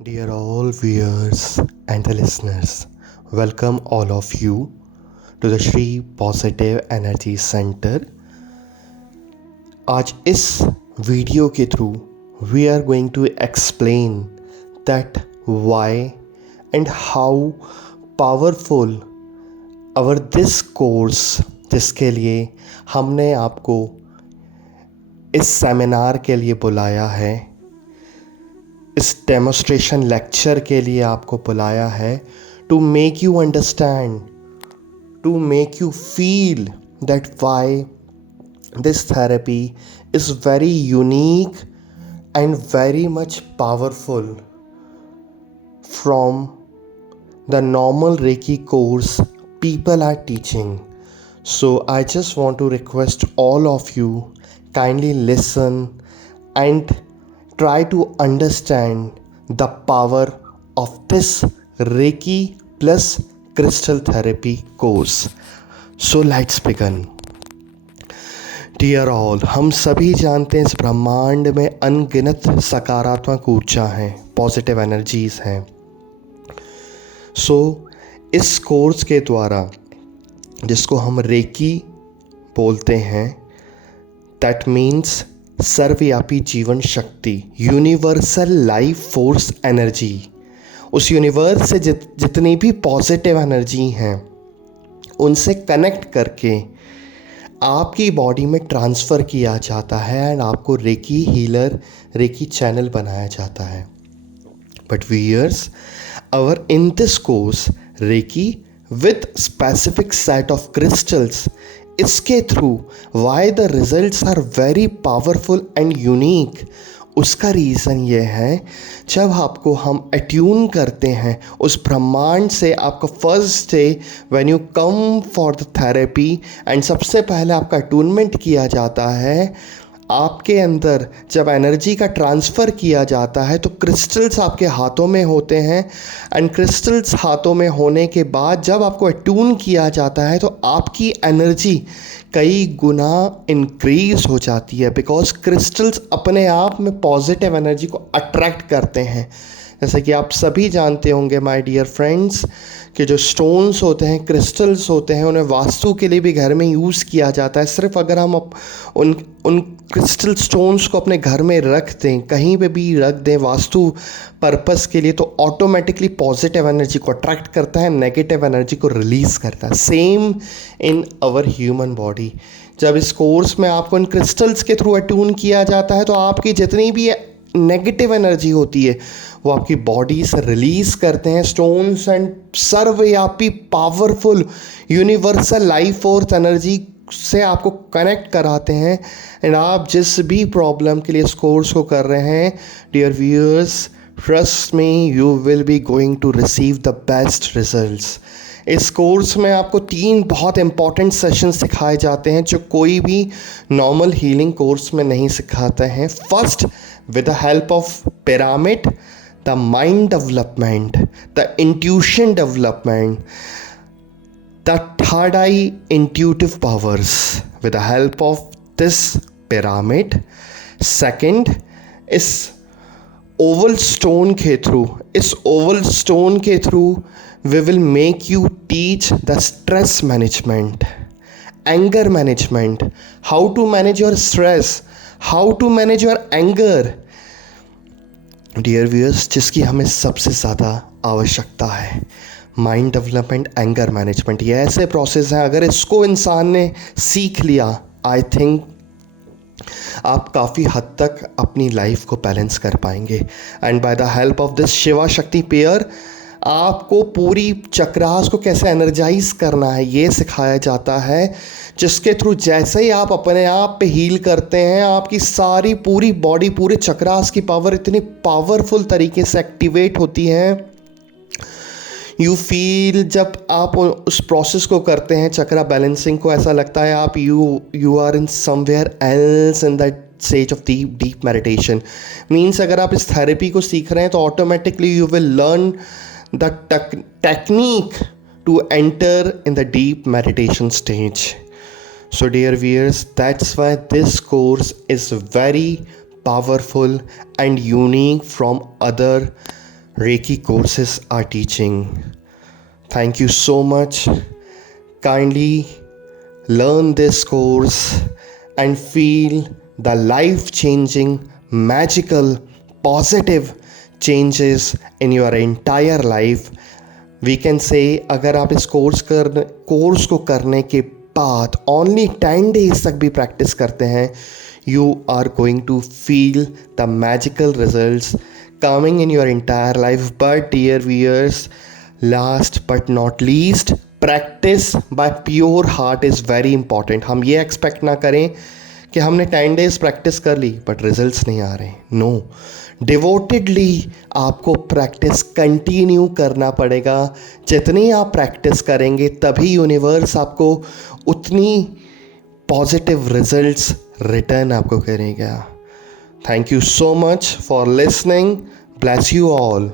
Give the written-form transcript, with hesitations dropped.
Dear all viewers and the listeners, welcome all of you to the Shri Positive Energy Center. आज इस video के through we are going to explain that why and how powerful our this course जिसके लिए हमने आपको इस seminar के लिए बुलाया है, इस डेमोस्ट्रेशन लेक्चर के लिए आपको बुलाया है, to make you understand, to make you feel that why this therapy is very unique and very much powerful from the normal Reiki course people are teaching. So I just want to request all of you kindly listen and try to understand the power of this Reiki plus crystal therapy course. So let's begin. Dear all, हम सभी जानते हैं इस ब्रह्मांड में अनगिनत सकारात्मक ऊर्जा हैं, पॉजिटिव एनर्जीज हैं. इस कोर्स के द्वारा जिसको हम रेकी बोलते हैं, दैट मीन्स सर्वव्यापी जीवन शक्ति, यूनिवर्सल लाइफ फोर्स एनर्जी, उस यूनिवर्स से जितनी भी पॉजिटिव एनर्जी हैं उनसे कनेक्ट करके आपकी बॉडी में ट्रांसफ़र किया जाता है एंड आपको रेकी हीलर, रेकी चैनल बनाया जाता है. But viewers, our in this course Reiki with specific set of crystals, इसके through why the results are very powerful and unique, उसका रीज़न ये है, जब आपको हम अट्यून करते हैं उस ब्रह्मांड से, आपका first day when you come for the therapy and सबसे पहले आपका अट्यूनमेंट किया जाता है, आपके अंदर जब एनर्जी का ट्रांसफ़र किया जाता है तो क्रिस्टल्स आपके हाथों में होते हैं एंड क्रिस्टल्स हाथों में होने के बाद जब आपको अट्यून किया जाता है तो आपकी एनर्जी कई गुना इंक्रीज़ हो जाती है, बिकॉज क्रिस्टल्स अपने आप में पॉजिटिव एनर्जी को अट्रैक्ट करते हैं. जैसे कि आप सभी जानते होंगे माय डियर फ्रेंड्स कि जो स्टोन्स होते हैं, क्रिस्टल्स होते हैं, उन्हें वास्तु के लिए भी घर में यूज़ किया जाता है. सिर्फ अगर हम उन क्रिस्टल स्टोन्स को अपने घर में रख दें, कहीं पे भी रख दें वास्तु पर्पस के लिए, तो ऑटोमेटिकली पॉजिटिव एनर्जी को अट्रैक्ट करता है, नेगेटिव एनर्जी को रिलीज़ करता है. Same in our human body. जब इस कोर्स में आपको इन क्रिस्टल्स के थ्रू अट्यून किया जाता है तो आपकी जितनी भी नेगेटिव एनर्जी होती है वो आपकी बॉडी से रिलीज़ करते हैं स्टोन्स एंड सर्वव्यापी powerful universal life force energy से आपको कनेक्ट कराते हैं. एंड आप जिस भी प्रॉब्लम के लिए इस कोर्स को कर रहे हैं, dear viewers, trust me, you will be going to receive the best results. इस कोर्स में आपको 3 बहुत इंपॉर्टेंट सेशंस सिखाए जाते हैं जो कोई भी नॉर्मल हीलिंग कोर्स में नहीं सिखाते हैं. First, with the help of pyramid, the mind development, the intuition development, the third eye intuitive powers with the help of this pyramid. Second, इस ओवल स्टोन के थ्रू, इस ओवल स्टोन के through we will make you teach the stress management, anger management, how to manage your stress, how to manage your anger. Dear viewers, जिसकी हमें सबसे ज़्यादा आवश्यकता है, माइंड डेवलपमेंट, एंगर मैनेजमेंट, ये ऐसे प्रोसेस हैं, अगर इसको इंसान ने सीख लिया, आई थिंक आप काफ़ी हद तक अपनी लाइफ को बैलेंस कर पाएंगे. And by the help of this Shiva शक्ति पेयर आपको पूरी चक्रास को कैसे एनर्जाइज करना है ये सिखाया जाता है, जिसके थ्रू जैसे ही आप अपने आप पे हील करते हैं, आपकी सारी पूरी बॉडी, पूरे चक्रास की पावर इतनी पावरफुल तरीके से एक्टिवेट होती है. यू फील, जब आप उस प्रोसेस को करते हैं, चक्रा बैलेंसिंग को, ऐसा लगता है आप you are in somewhere else in that stage of deep meditation. Means अगर आप इस थेरेपी को सीख रहे हैं तो automatically you will learn the technique to enter in the deep meditation stage. So dear viewers, that's why this course is very powerful and unique from other Reiki courses are teaching. Thank you so much. Kindly learn this course and feel the life-changing, magical, positive changes in your entire life. We can say अगर आप इस course को करने के बाद only 10 days तक भी practice करते हैं, you are going to feel the magical results coming in your entire life. But dear viewers, last but not least, practice by pure heart is very important. हम ये एक्सपेक्ट ना करें कि हमने 10 days प्रैक्टिस कर ली but results नहीं आ रहे. No, devotedly आपको प्रैक्टिस कंटिन्यू करना पड़ेगा. जितनी आप प्रैक्टिस करेंगे तभी यूनिवर्स आपको उतनी पॉजिटिव रिजल्ट्स रिटर्न आपको करेगा. Thank you so much for listening. Bless you all.